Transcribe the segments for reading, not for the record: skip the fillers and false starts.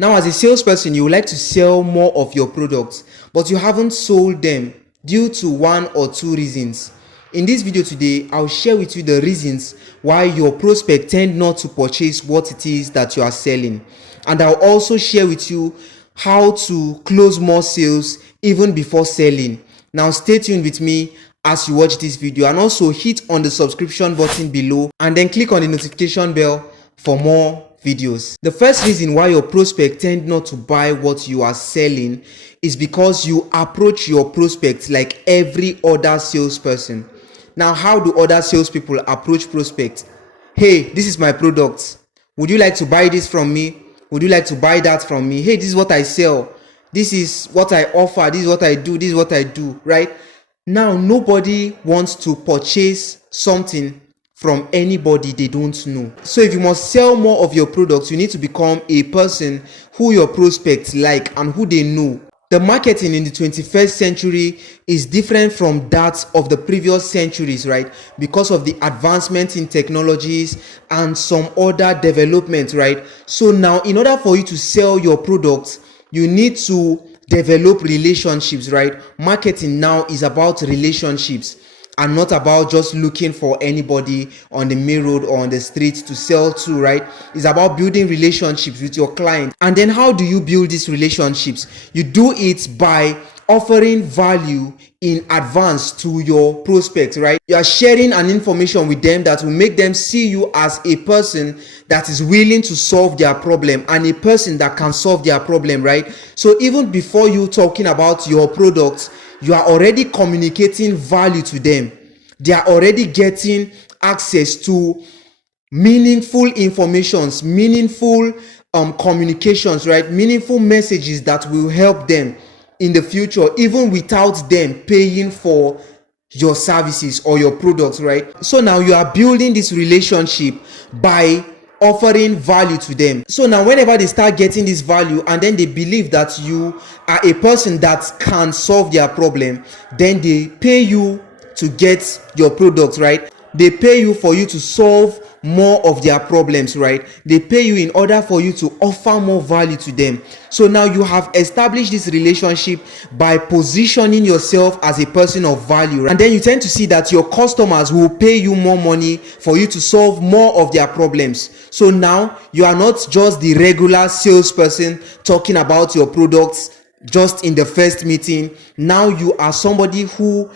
Now, as a salesperson, you would like to sell more of your products, but you haven't sold them due to one or two reasons. In this video today, I'll share with you the reasons why your prospect tend not to purchase what it is that you are selling. And I'll also share with you how to close more sales even before selling. Now, stay tuned with me as you watch this video, and also hit on the subscription button below and then click on the notification bell for more videos. The first reason why your prospect tend not to buy what you are selling is because you approach your prospects like every other salesperson. Now, how do other salespeople approach prospects? Hey, this is my product. Would you like to buy this from me? Would you like to buy that from me? Hey, this is what I sell. This is what I offer. This is what I do. This is what I do, right? Now, nobody wants to purchase something from anybody they don't know. So if you must sell more of your products, you need to become a person who your prospects like and who they know. The marketing in the 21st century is different from that of the previous centuries, right? Because of the advancement in technologies and some other development, right? So now, in order for you to sell your products, you need to develop relationships, right? Marketing now is about relationships and not about just looking for anybody on the main road or on the street to sell to, right? It's about building relationships with your client. And then how do you build these relationships? You do it by offering value in advance to your prospects, right? You are sharing an information with them that will make them see you as a person that is willing to solve their problem and a person that can solve their problem, right? So even before you talking about your products, you are already communicating value to them. They are already getting access to meaningful informations, meaningful communications, right? Meaningful messages that will help them in the future, even without them paying for your services or your products, right? So now you are building this relationship by offering value to them. So now whenever they start getting this value and then they believe that you are a person that can solve their problem, then they pay you to get your products, right? They pay you for you to solve more of their problems, right? They pay you in order for you to offer more value to them. So now you have established this relationship by positioning yourself as a person of value, right? And then you tend to see that your customers will pay you more money for you to solve more of their problems. So now you are not just the regular salesperson talking about your products just in the first meeting. Now you are somebody who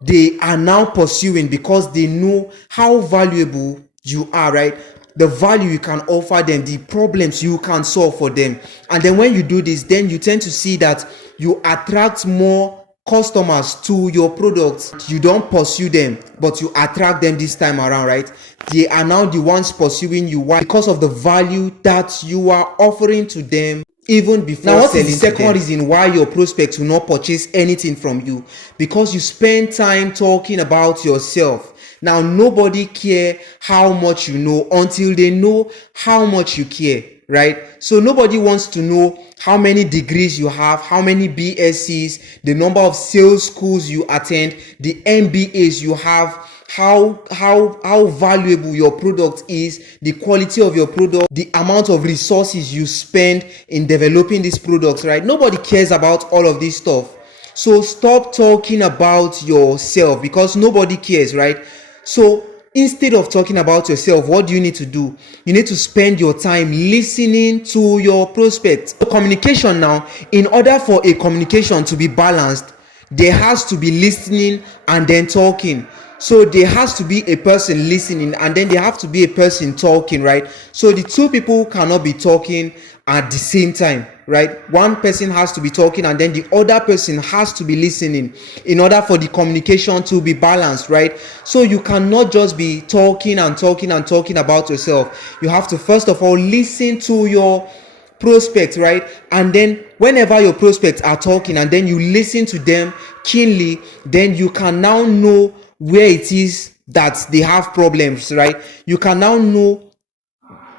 they are now pursuing because they know how valuable you are, right? The value you can offer them, the problems you can solve for them. And then when you do this, then you tend to see that you attract more customers to your products. You don't pursue them, but you attract them this time around, right? They are now the ones pursuing you. Why? Because of the value that you are offering to them even before selling. Now, what is the second reason why your prospects will not purchase anything from you? Because you spend time talking about yourself. Now, nobody care how much you know until they know how much you care, right? So nobody wants to know how many degrees you have, how many BScs, the number of sales schools you attend, the MBAs you have, how valuable your product is, the quality of your product, the amount of resources you spend in developing these products, right? Nobody cares about all of this stuff. So stop talking about yourself because nobody cares, right? So instead of talking about yourself, what do you need to do? You need to spend your time listening to your prospects. So communication now, in order for a communication to be balanced, there has to be listening and then talking. So there has to be a person listening and then there have to be a person talking, right? So the two people cannot be talking at the same time, right? One person has to be talking and then the other person has to be listening in order for the communication to be balanced, right? So you cannot just be talking and talking and talking about yourself. You have to first of all listen to your prospects, right? And then whenever your prospects are talking and then you listen to them keenly, then you can now know where it is that they have problems, right? You can now know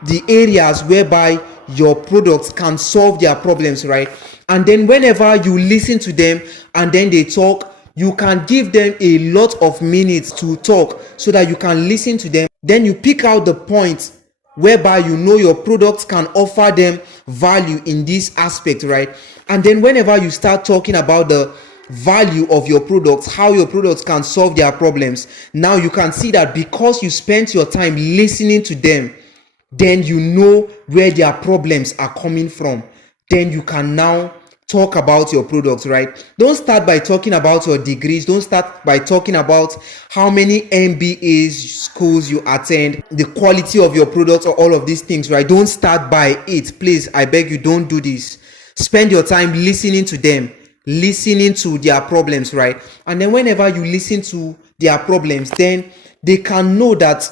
the areas whereby your products can solve their problems, right? And then whenever you listen to them and then they talk, you can give them a lot of minutes to talk so that you can listen to them. Then you pick out the points whereby you know your products can offer them value in this aspect, right? And then whenever you start talking about the value of your products, how your products can solve their problems, now you can see that because you spent your time listening to them, then you know where their problems are coming from. Then you can now talk about your products, right? Don't start by talking about your degrees. Don't start by talking about how many MBAs schools you attend, the quality of your products, or all of these things, right? Don't start by it. Please, I beg you, don't do this. Spend your time listening to them, listening to their problems, right? And then whenever you listen to their problems, then they can know that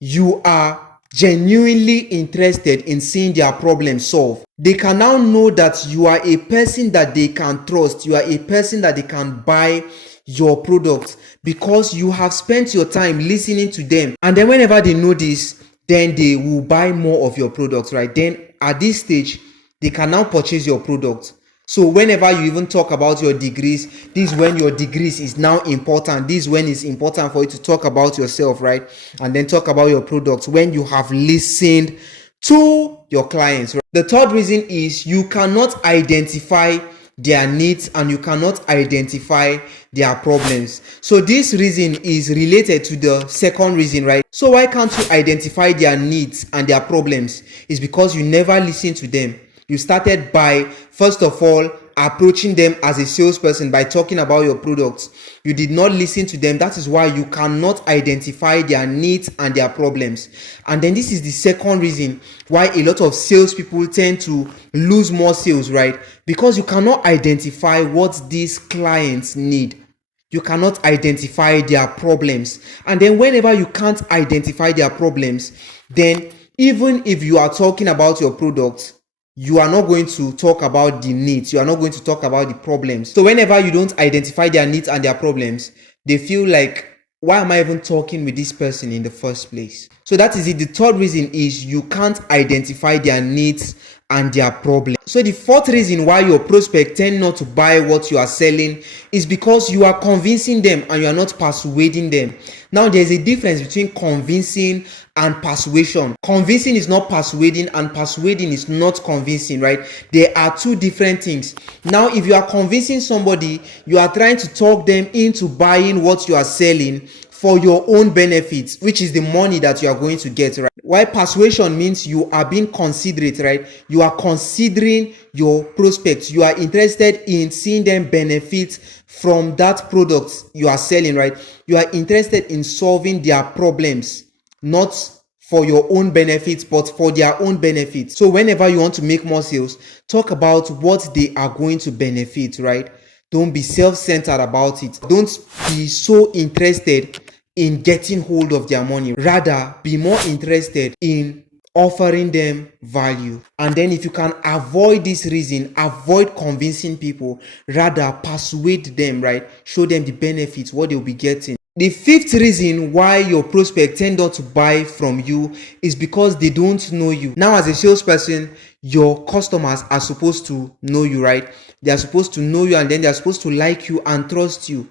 you are genuinely interested in seeing their problem solved. They can now know that you are a person that they can trust. You are a person that they can buy your product because you have spent your time listening to them. And then whenever they know this, then they will buy more of your products, right? Then at this stage, they can now purchase your product. So whenever you even talk about your degrees, this is when your degrees is now important. This is when it's important for you to talk about yourself, right? And then talk about your products when you have listened to your clients, right? The third reason is you cannot identify their needs and you cannot identify their problems. So this reason is related to the second reason, right? So why can't you identify their needs and their problems? It's because you never listen to them. You started by, first of all, approaching them as a salesperson by talking about your products. You did not listen to them. That is why you cannot identify their needs and their problems. And then this is the second reason why a lot of salespeople tend to lose more sales, right? Because you cannot identify what these clients need. You cannot identify their problems. And then whenever you can't identify their problems, then even if you are talking about your products, you are not going to talk about the needs. You are not going to talk about the problems. So whenever you don't identify their needs and their problems, they feel like, why am I even talking with this person in the first place? So that is it. The third reason is you can't identify their needs and their problems. So the fourth reason why your prospect tend not to buy what you are selling is because you are convincing them and you are not persuading them. Now there's a difference between convincing and persuasion. Convincing is not persuading and persuading is not convincing, right? There are two different things. Now if you are convincing somebody, you are trying to talk them into buying what you are selling for your own benefits, which is the money that you are going to get, right? While persuasion means you are being considerate, right? You are considering your prospects. You are interested in seeing them benefit from that product you are selling, right? You are interested in solving their problems, not for your own benefits, but for their own benefits. So whenever you want to make more sales, talk about what they are going to benefit, right? Don't be self-centered about it. Don't be so interested in getting hold of their money. Rather, be more interested in offering them value. And then if you can avoid this reason, avoid convincing people, rather persuade them, right? Show them the benefits, what they'll be getting. The fifth reason why your prospect tend not to buy from you is because they don't know you. Now, as a salesperson, your customers are supposed to know you, right? They are supposed to know you and then they are supposed to like you and trust you.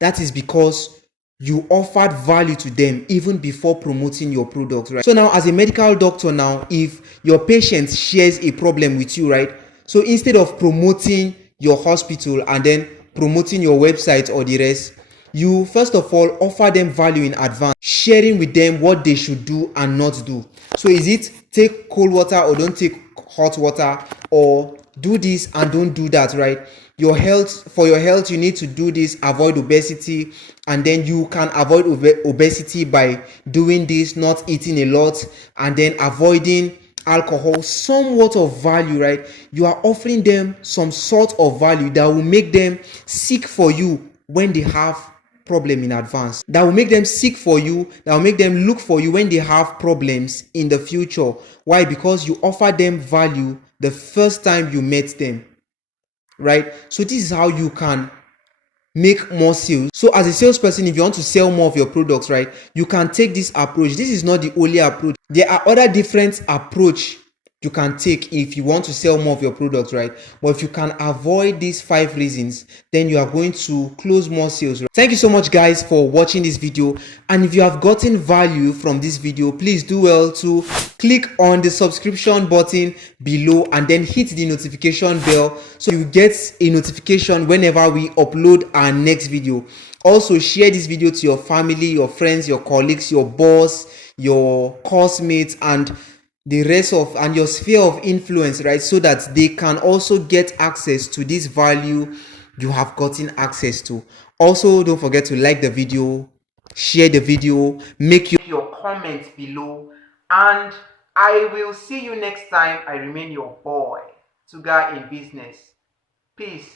That is because you offered value to them even before promoting your product, right? So now as a medical doctor now, if your patient shares a problem with you, right? So instead of promoting your hospital and then promoting your website or the rest, you first of all offer them value in advance, sharing with them what they should do and not do. So is it take cold water or don't take hot water, or do this and don't do that, right? Your health, for your health, you need to do this, avoid obesity, and then you can avoid obesity by doing this, not eating a lot, and then avoiding alcohol. Somewhat of value, right? You are offering them some sort of value that will make them seek for you when they have problem in advance, that will make them seek for you, that will make them look for you when they have problems in the future. Why? Because you offer them value the first time you met them, right? So this is how you can make more sales. So as a salesperson, if you want to sell more of your products, right, you can take this approach. This is not the only approach. There are other different approach you can take if you want to sell more of your products, right? But if you can avoid these 5 reasons, then you are going to close more sales, right? Thank you so much, guys, for watching this video. And if you have gotten value from this video, please do well to click on the subscription button below and then hit the notification bell so you get a notification whenever we upload our next video. Also, share this video to your family, your friends, your colleagues, your boss, your course mates, and the rest of and your sphere of influence, right? So that they can also get access to this value you have gotten access to. Also, don't forget to like the video, share the video, make your comments below, and I will see you next time. I remain your boy, Tuga in Business. Peace.